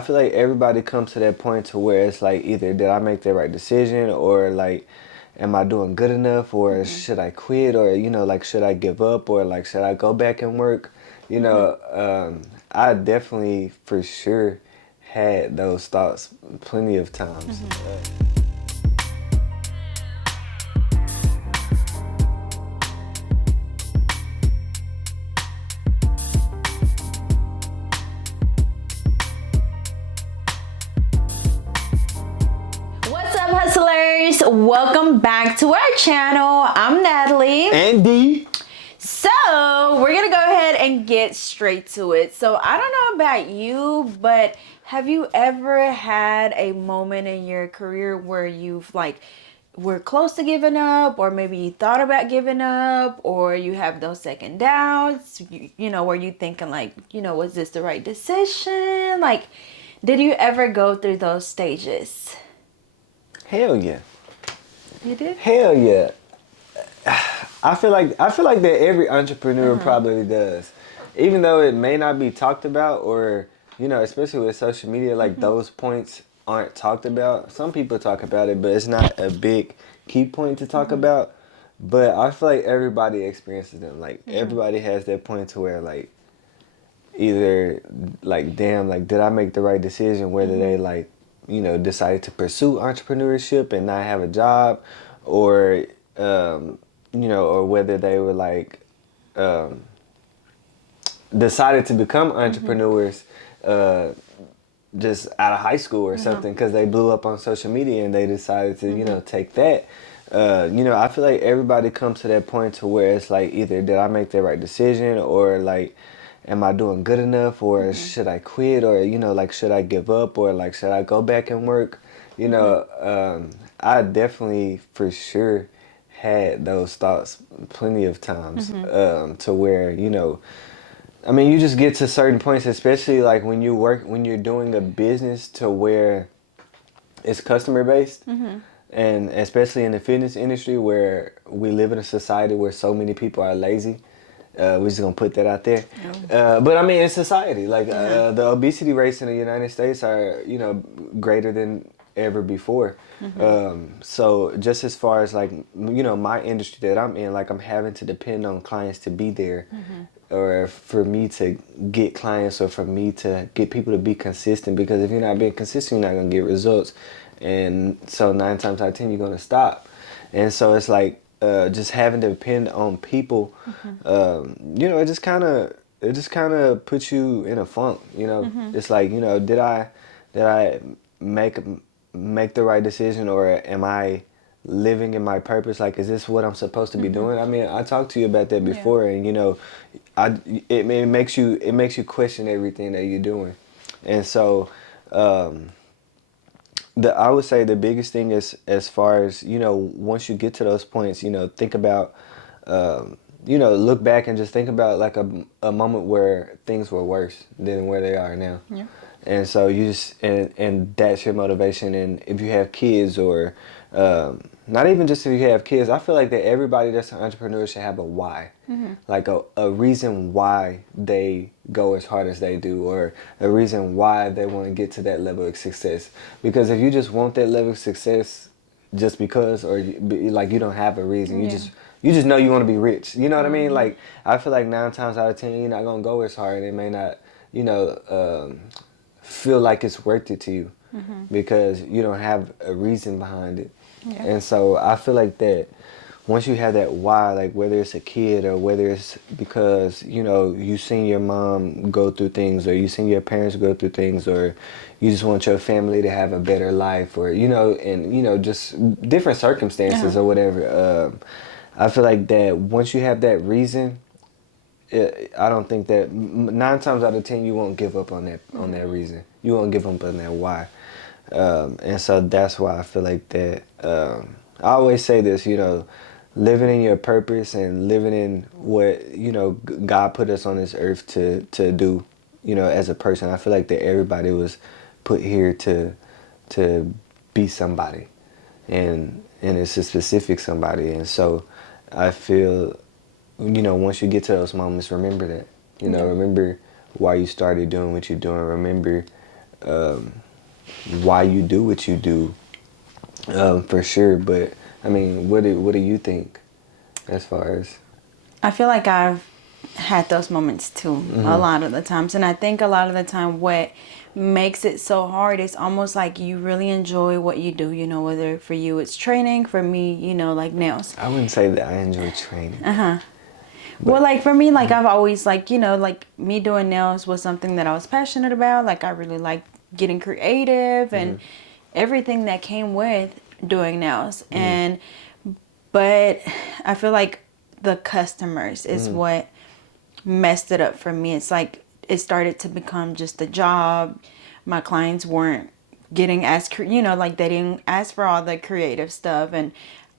I feel like everybody comes to that point to where it's like either did I make the right decision, or like am I doing good enough, or should I quit, or like should I give up, or like should I go back and work? I definitely for sure had those thoughts plenty of times. What's up, hustlers? Welcome back to our channel. I'm Natalie. Andy. So we're gonna go ahead and get straight to it. So I don't know about you, but have you ever had a moment in your career where you've were close to giving up, or maybe you thought about giving up, or you have those second doubts, where you thinking was this the right decision? Like, did you ever go through those stages? Hell yeah. You did? Hell yeah. I feel like that every entrepreneur probably does. Even though it may not be talked about, or especially with social media, like those points aren't talked about. Some people talk about it, but it's not a big key point to talk about. But I feel like everybody experiences them. Like everybody has that point to where like either like damn, like did I make the right decision, whether they decided to pursue entrepreneurship and not have a job, or or whether they were decided to become entrepreneurs just out of high school or something, because they blew up on social media and they decided to take that. I feel like everybody comes to that point to where it's like either did I make the right decision, or like am I doing good enough, or should I quit, or like should I give up, or like should I go back and work? I definitely for sure had those thoughts plenty of times, to where I mean, you just get to certain points, especially like when you're doing a business to where it's customer based, and especially in the fitness industry where we live in a society where so many people are lazy. We're just gonna put that out there. But I mean, in society, like the obesity rates in the United States are greater than ever before. So just as far as like my industry that I'm in, like I'm having to depend on clients to be there, or for me to get clients, or for me to get people to be consistent. Because if you're not being consistent, you're not gonna get results, and so 9 times out of 10 you're gonna stop. And so it's like just having to depend on people. It just kind of puts you in a funk. It's like did I make the right decision, or am I living in my purpose? Like, is this what I'm supposed to be doing? I mean, I talked to you about that before, and it makes you question everything that you're doing. And so I would say the biggest thing is, as far as once you get to those points, think about look back and just think about like a moment where things were worse than where they are now. Yeah. And so you just and that's your motivation. And if you have kids, or not even just if you have kids, I feel like that everybody that's an entrepreneur should have a why, like a reason why they go as hard as they do, or a reason why they want to get to that level of success. Because if you just want that level of success just because, or like you don't have a reason, you just know you want to be rich. You know what I mean? Like, I feel like 9 times out of 10 you're not gonna go as hard. It may not feel like it's worth it to you, because you don't have a reason behind it. And so I feel like that once you have that why, like whether it's a kid, or whether it's because you seen your mom go through things, or you seen your parents go through things, or you just want your family to have a better life, or and just different circumstances or whatever. I feel like that once you have that reason, I don't think that 9 times out of 10 you won't give up on that reason. You won't give up on that why. And so that's why I feel like that. I always say this, living in your purpose and living in what God put us on this earth to do, as a person. I feel like that everybody was put here to be somebody, and it's a specific somebody. And so I feel, once you get to those moments, remember that. Remember why you started doing what you're doing. Remember why you do what you do, for sure. But I mean, what do you think as far as? I feel like I've had those moments too, a lot of the times. And I think a lot of the time what makes it so hard is almost like you really enjoy what you do, whether for you it's training, for me, like nails. I wouldn't say that I enjoy training. Well, like for me, like I've always like, like me doing nails was something that I was passionate about. Like I really liked getting creative and everything that came with doing nails. But I feel like the customers is what messed it up for me. It's like it started to become just a job. My clients weren't getting asked, like they didn't ask for all the creative stuff, and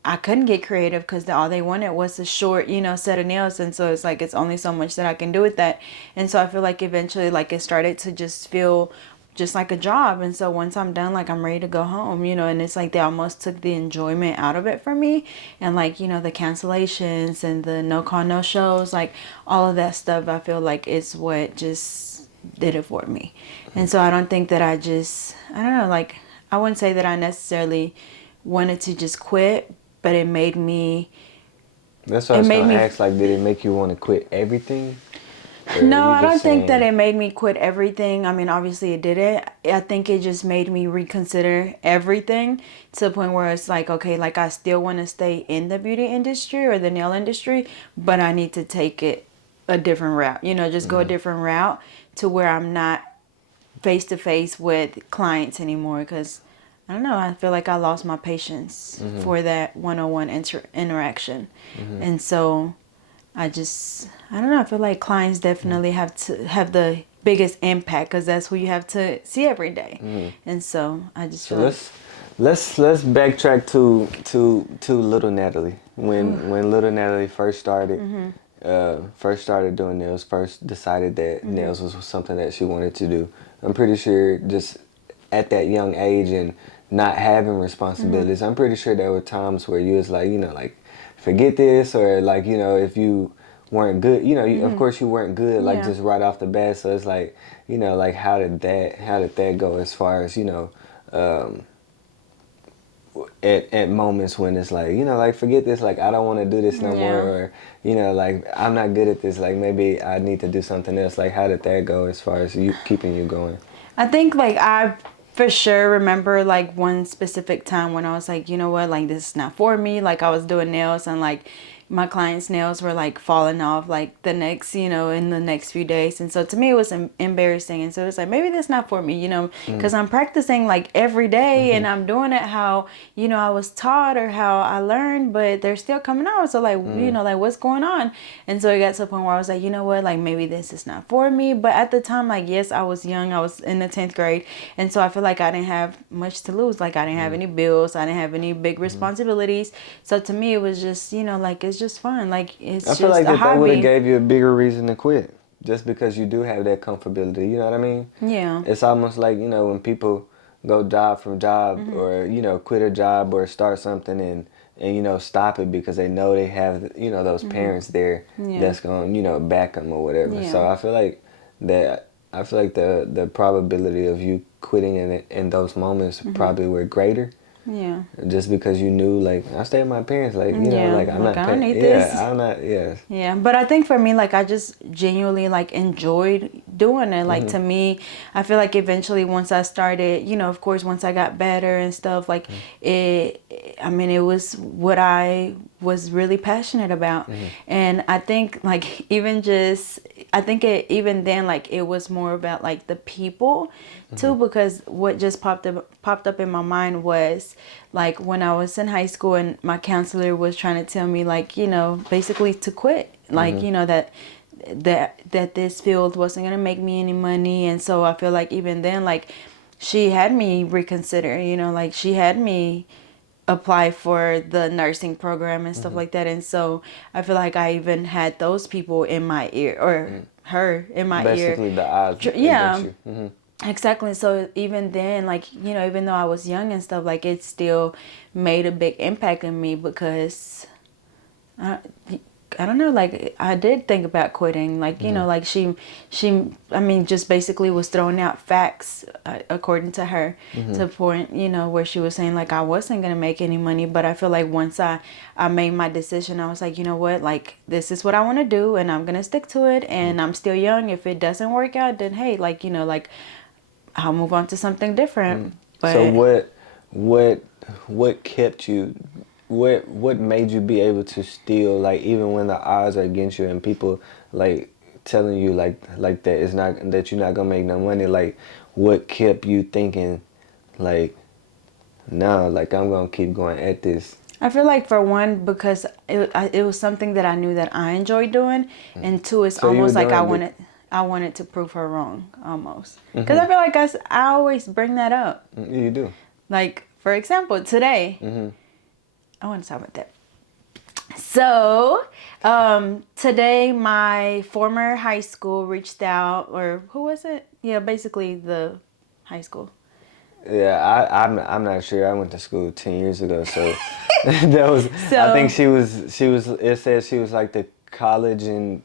I couldn't get creative because all they wanted was a short, set of nails. And so it's like it's only so much that I can do with that. And so I feel like eventually like it started to just feel just like a job. And so once I'm done, like I'm ready to go home, and it's like they almost took the enjoyment out of it for me. And like, the cancellations and the no call, no shows, like all of that stuff, I feel like it's what just did it for me. And so I don't think that I don't know, like I wouldn't say that I necessarily wanted to just quit, but it made me. That's what I was going to ask. Like, did it make you want to quit everything? No, I don't think that it made me quit everything. I mean, obviously it didn't. I think it just made me reconsider everything to the point where it's like, okay, like I still want to stay in the beauty industry or the nail industry, but I need to take it a different route, just go a different route to where I'm not face to face with clients anymore. Because I don't know, I feel like I lost my patience for that one-on-one interaction. And so I don't know, I feel like clients definitely have to have the biggest impact because that's who you have to see every day. And so I just feel let's backtrack to little Natalie. When little Natalie first started doing nails, first decided that nails was something that she wanted to do. I'm pretty sure just at that young age and not having responsibilities, I'm pretty sure there were times where you was like, like, forget this, or like, if you weren't good, of course you weren't good, like just right off the bat. So it's like, like how did that go as far as, at moments when it's like, like forget this, like I don't want to do this no more, or like I'm not good at this, like maybe I need to do something else. Like how did that go as far as you keeping you going? I think like I for sure remember like one specific time when I was like, you know what, like this is not for me. Like I was doing nails and like my clients' nails were like falling off like the next, in the next few days. And so to me it was embarrassing. And so it's like, maybe that's not for me, because I'm practicing like every day and I'm doing it how, I was taught or how I learned, but they're still coming out. So like, like what's going on? And so it got to a point where I was like, you know what, like maybe this is not for me. But at the time, like, yes, I was young. I was in the 10th grade. And so I feel like I didn't have much to lose. Like I didn't have any bills. I didn't have any big responsibilities. So to me, it was just, like, it's just fun. Like it's I feel like a hobby. That would have gave you a bigger reason to quit, just because you do have that comfortability. You know what I mean? Yeah. It's almost like, when people go job from job, or quit a job or start something and stop it because they know they have those parents there that's gonna back them or whatever. Yeah. So I feel like the probability of you quitting in those moments probably were greater. Yeah. Just because you knew, like, I stay with my parents, like, like, I'm like, not I don't paying. need this. I'm not, yes. Yeah, but I think for me, like, I just genuinely, like, enjoyed doing it. Like, to me, I feel like eventually once I started, of course, once I got better and stuff, like, it was what I was really passionate about. And I think, like, even then, like, it was more about, like, the people, too, because what just popped up in my mind was, like, when I was in high school and my counselor was trying to tell me, like, basically to quit, like, that this field wasn't going to make me any money. And so I feel like even then, like, she had me reconsider, like she had me apply for the nursing program and stuff like that. And so I feel like I even had those people in my ear, or her in my ear. Basically the odds Yeah. against you. Exactly. So even then, like, even though I was young and stuff, like, it still made a big impact on me because I don't know, like I did think about quitting, like, you know, like I mean, just basically was throwing out facts, according to her, to the point, you know, where she was saying like I wasn't going to make any money. But I feel like once I made my decision, I was like, you know what, like this is what I want to do and I'm going to stick to it. And I'm still young. If it doesn't work out, then hey, like, you know, like I'll move on to something different. But So what kept you? What made you be able to still, like, even when the odds are against you and people like telling you like that it's not, that you're not gonna make no money? Like, what kept you thinking like, nah, like I'm gonna keep going at this? I feel like for one, because it was something that I knew that I enjoyed doing, and two, it's So you were almost like doing I wanted to prove her wrong almost. Because I feel like I always bring that up. You do. Like for example, today, I want to talk about that. So today, my former high school reached out, or who was it? Yeah, basically the high school. Yeah, I'm not sure. I went to school 10 years ago, so that was. I think So she was. It said she was like the college and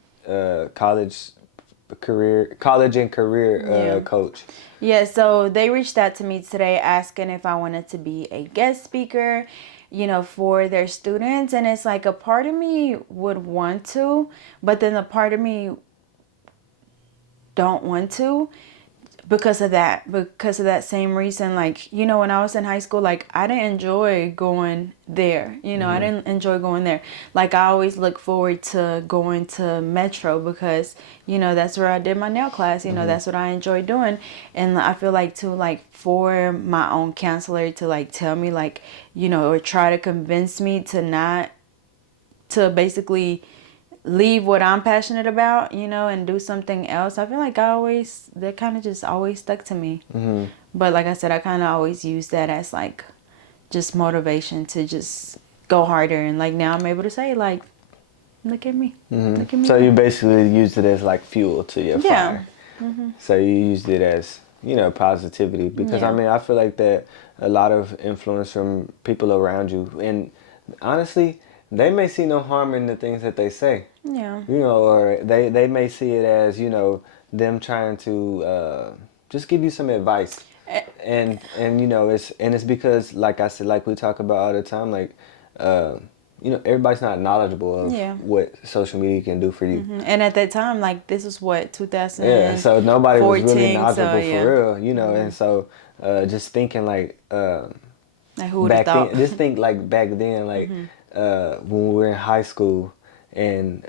career Yeah. coach. Yeah, so they reached out to me today asking if I wanted to be a guest speaker, you know, for their students. And it's like a part of me would want to, but then a part of me don't want to because of that same reason. Like, you know, when I was in high school, like I didn't enjoy going there, you know. I didn't enjoy going there. Like I always look forward to going to Metro because, you know, that's where I did my nail class, you know. That's what I enjoy doing. And I feel like to, like, for my own counselor to like tell me, like, you know, or try to convince me to not, to basically leave what I'm passionate about, you know, and do something else. I feel like that kind of just always stuck to me. But like I said, I kind of always use that as like just motivation to just go harder. And like now I'm able to say, like, look at me. Look at me. So you basically used it as like fuel to your Yeah. fire. So you used it as, you know, positivity, because Yeah. I mean, I feel like that a lot of influence from people around you, and honestly, they may see no harm in the things that they say. Yeah. You know, or they may see it as, you know, them trying to just give you some advice. And you know, it's because, like I said, like we talk about all the time, like you know, everybody's not knowledgeable of Yeah. what social media can do for you. And at that time, like, this was what, 2014? Yeah, so nobody was really knowledgeable So yeah. for real, you know. And so just thinking like Like, who would have back thought? then, just think like back then, like when we were in high school, and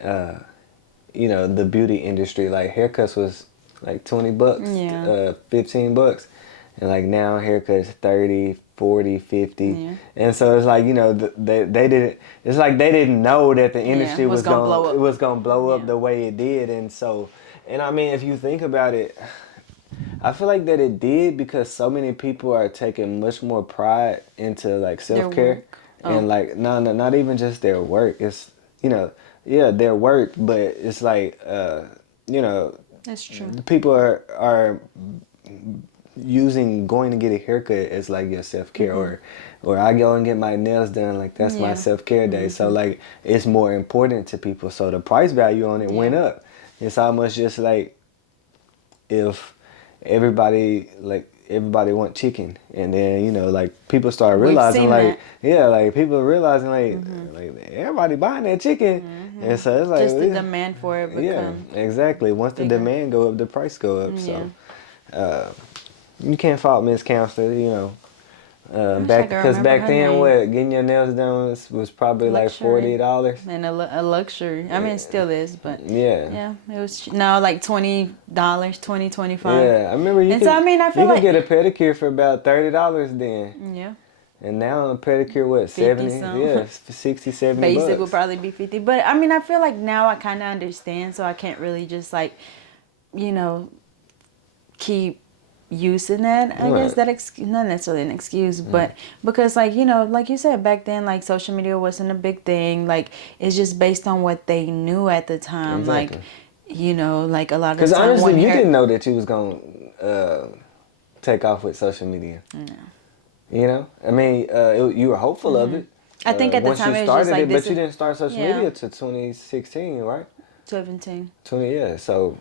you know, the beauty industry, like haircuts was like $20, Yeah. $15, and like now haircuts 30, 40, 50. Yeah. And so it's like, you know, they didn't, it's like they didn't know that the industry was was gonna going, blow up. it was going to blow up Yeah. the way it did. And so, and I mean, if you think about it, I feel like that it did because so many people are taking much more pride into like self-care. work. And like, no, not even just their work. It's, you know, yeah, their work, but it's like, you know, That's true. people are using going to get a haircut as like your self-care, or I go and get my nails done, like that's my Yeah. self-care day. So like it's more important to people, so the price value on it went Yeah. up. It's almost just like if everybody want chicken, and then, you know, like people start We've realizing seen like that. yeah, like people realizing like everybody buying that chicken. And so it's like, Just the demand for it yeah, become exactly. Once the bigger. demand go up, the price go up. Yeah. So you can't fault Miss Counselor, you know. wish I Back could because remember back her then, name. what, getting your nails done was probably like Luxury. $40. And a luxury. I mean, it still is, but Yeah. yeah, it was now like $20, 25. Yeah, I remember you And could so I mean, I feel you could like get a pedicure for about $30 then. yeah, And now a pedicure, what, 50 70? some. Yeah, 60, 70 basic would bucks. probably be 50. But I mean, I feel like now I kind of understand, so I can't really just like, you know, keep using that. I guess Right. that not necessarily an excuse, but because, like, you know, like you said, back then, like, social media wasn't a big thing. Like, it's just based on what they knew at the time. Exactly. Like, you know, like a lot of Because time honestly, when you didn't know that you was going to take off with social media. No. You know? I mean, you were hopeful of it. I think at the once time you it was just started like it, this but you didn't start social yeah. media till 2016, right? 17, 20, yeah. So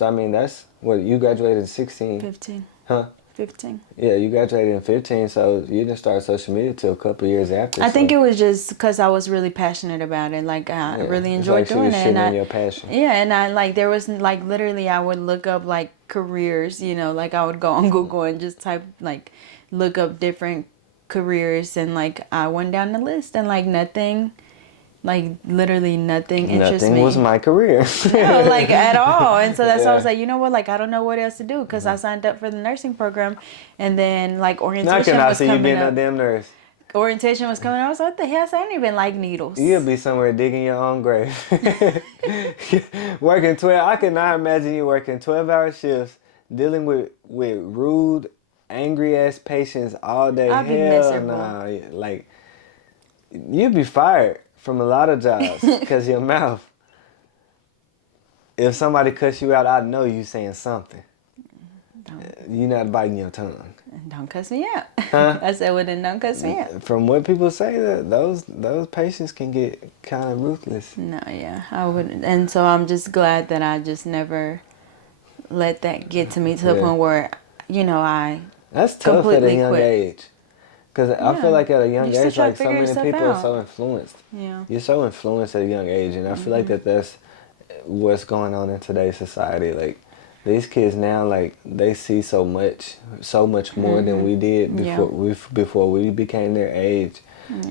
I mean, that's what you graduated in 16, 15, huh? 15. Yeah, you graduated in 15, so you didn't start social media till a couple of years after. I think so. it was just because I was really passionate about it. Like I Yeah, really it's enjoyed like she doing was it, shitting and on your passion. and I like there was like literally I would look up like careers. Like I would go on Google and just type like look up different careers, and like I went down the list, and like nothing, like literally nothing interests Nothing me. was my career. No, like at all. And so that's why I was Yeah. like, you know what? Like I don't know what else to do because I signed up for the nursing program, and then like Now orientation can I was see you coming being a up. damn nurse? Orientation was coming up. I was like, what the hell? So I don't even like needles. You'll be somewhere digging your own grave. Working 12. I cannot imagine you working 12-hour shifts, dealing with rude, angry ass patients all day. I'd be Hell miserable. nah. Like, you'd be fired from a lot of jobs because your mouth. If somebody cuts you out, I know you saying something. You're not biting your tongue. Don't cuss me out. Huh? I said, well, then don't cuss me out. From what people say, that those patients can get kind of ruthless. No, yeah, I wouldn't. And so I'm just glad that I just never let that get to me to the Yeah. point where, I That's tough at a completely young quit. age. Because I feel Yeah. like at a young You still age, try to like so figure many yourself people are out. so influenced. Yeah. You're so influenced at a young age, and I feel like that's what's going on in today's society. Like these kids now, like they see so much more than we did before we became their age.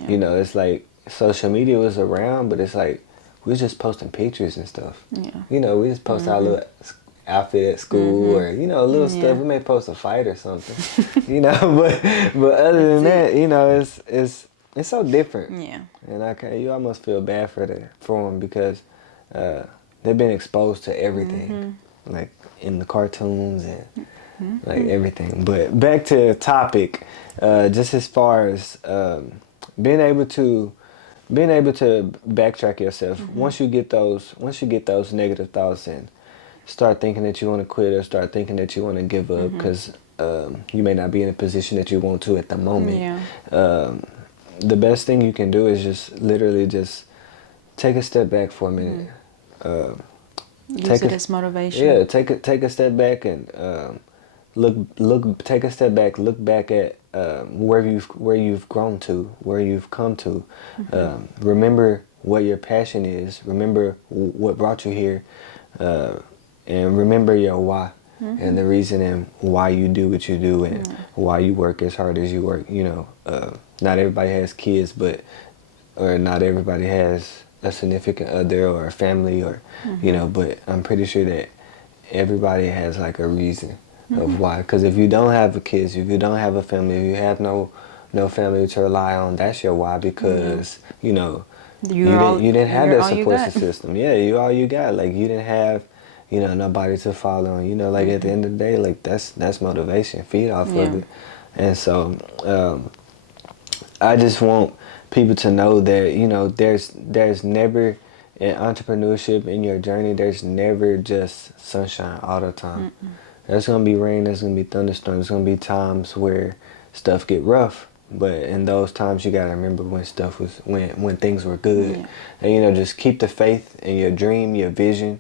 Yeah. It's like social media was around, but it's like we're just posting pictures and stuff. Yeah. We just post our little outfit at school or a little stuff. We may post a fight or something. But other than that, it's so different. Yeah. And you almost feel bad for them because they've been exposed to everything, like in the cartoons and like everything. But back to the topic, just as far as being able to backtrack yourself once you get those negative thoughts and start thinking that you want to quit or start thinking that you want to give up because you may not be in a position that you want to at the moment. Yeah. The best thing you can do is just literally just take a step back for a minute. Use it as motivation. Yeah, take a step back and take a step back, look back at where you've grown to, where you've come to. Remember what your passion is. Remember what brought you here, and remember your why and the reason and why you do what you do and why you work as hard as you work. Not everybody has kids, or not everybody has a significant other or a family or but I'm pretty sure that everybody has like a reason of why. Because if you don't have a kids, if you don't have a family, if you have no family to rely on, that's your why. Because you didn't have that support system. Yeah, you all you got. Like you didn't have nobody to follow on. Like at the end of the day, like that's motivation. Feed off of it. And so I just want people to know that there's never in entrepreneurship in your journey, there's never just sunshine all the time. There's gonna be rain, there's gonna be thunderstorms, there's gonna be times where stuff get rough. But in those times you gotta remember when stuff was when things were good. And just keep the faith in your dream, your vision,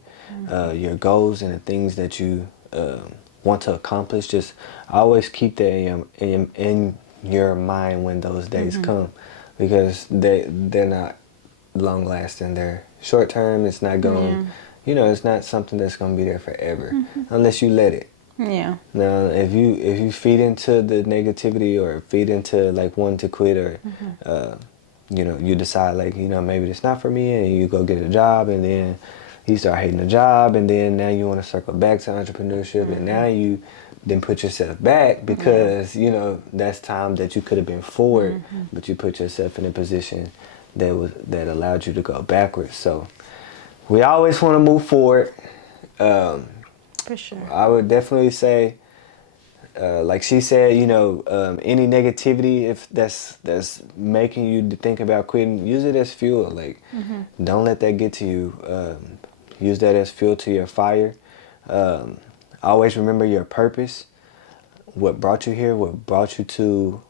your goals and the things that you want to accomplish. Just always keep that in your mind when those days come. Because they're not long lasting. They're short term. It's not going it's not something that's going to be there forever unless you let it. Yeah. Now, if you feed into the negativity or feed into like wanting to quit or you decide like maybe it's not for me and you go get a job and then you start hating the job and then now you want to circle back to entrepreneurship and now you then put yourself back because that's time that you could have been forward but you put yourself in a position that allowed you to go backwards. So we always want to move forward. For sure. I would definitely say like she said, any negativity if that's making you think about quitting, use it as fuel. Like don't let that get to you. Use that as fuel to your fire. Always remember your purpose, what brought you here, what brought you to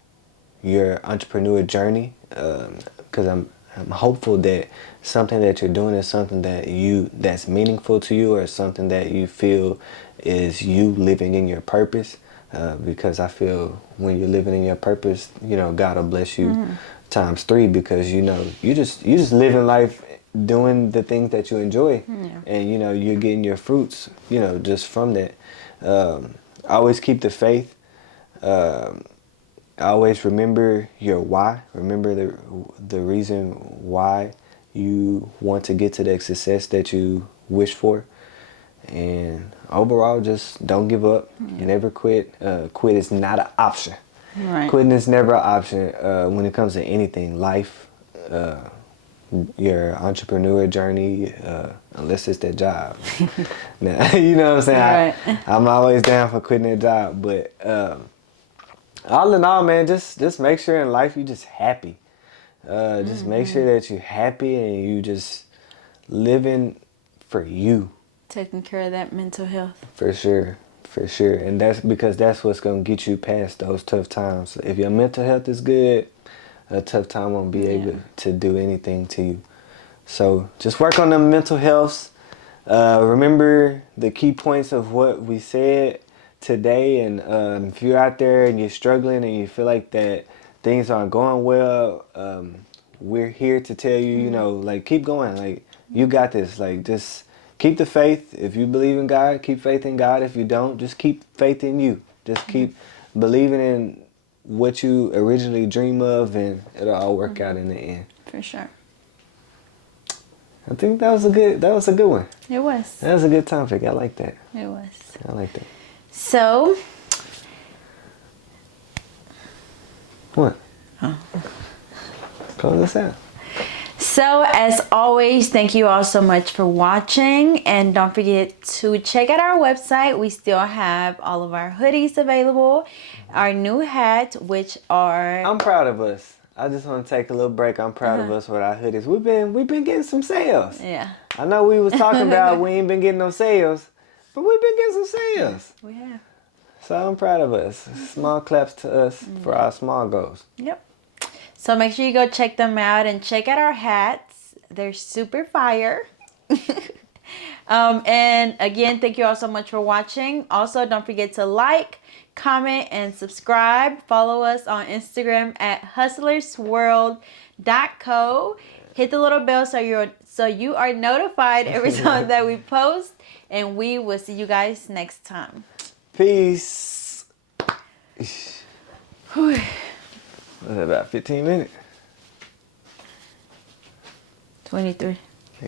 your entrepreneur journey, because I'm hopeful that something that you're doing is something that's meaningful to you, or something that you feel is you living in your purpose. Because I feel when you're living in your purpose, God will bless you times 3, because you just living life, doing the things that you enjoy, and you're getting your fruits, just from that. Always keep the faith. Always remember your why. Remember the reason why you want to get to the success that you wish for. And overall, just don't give up. You never quit. Quit is not an option. Right. Quitting is never an option when it comes to anything. Life, your entrepreneur journey, unless it's that job. Now, you know what I'm saying? Right. I'm always down for quitting that job. But all in all, man, just make sure in life you just happy. Just make sure that you're happy and you just living for you. Taking care of that mental health. For sure. And that's because that's what's going to get you past those tough times. If your mental health is good, a tough time won't be able to do anything to you. So just work on the mental health. Remember the key points of what we said today. And if you're out there and you're struggling and you feel like that things aren't going well, we're here to tell you, like, keep going. Like, you got this. Like, just keep the faith. If you believe in God, keep faith in God. If you don't, just keep faith in you. Just keep believing in what you originally dream of, and it'll all work out in the end. For sure. I think that was a good one. It was. That was a good topic. I like that. It was. I like that. So. What? Oh. Close us out. So, as always, thank you all so much for watching, and don't forget to check out our website. We still have all of our hoodies available, our new hats, which are... I'm proud of us. I just want to take a little break. I'm proud of us with our hoodies. We've been getting some sales. Yeah. I know we was talking about we ain't been getting no sales, but we've been getting some sales. We have. So I'm proud of us. Small claps to us for our small goals. Yep. So make sure you go check them out and check out our hats. They're super fire. And again, thank you all so much for watching. Also, don't forget to like, comment, and subscribe. Follow us on Instagram at hustlersworld.co. Hit the little bell so you are notified every time that we post. And we will see you guys next time. Peace. Was it about 15 minutes? 23. Yeah.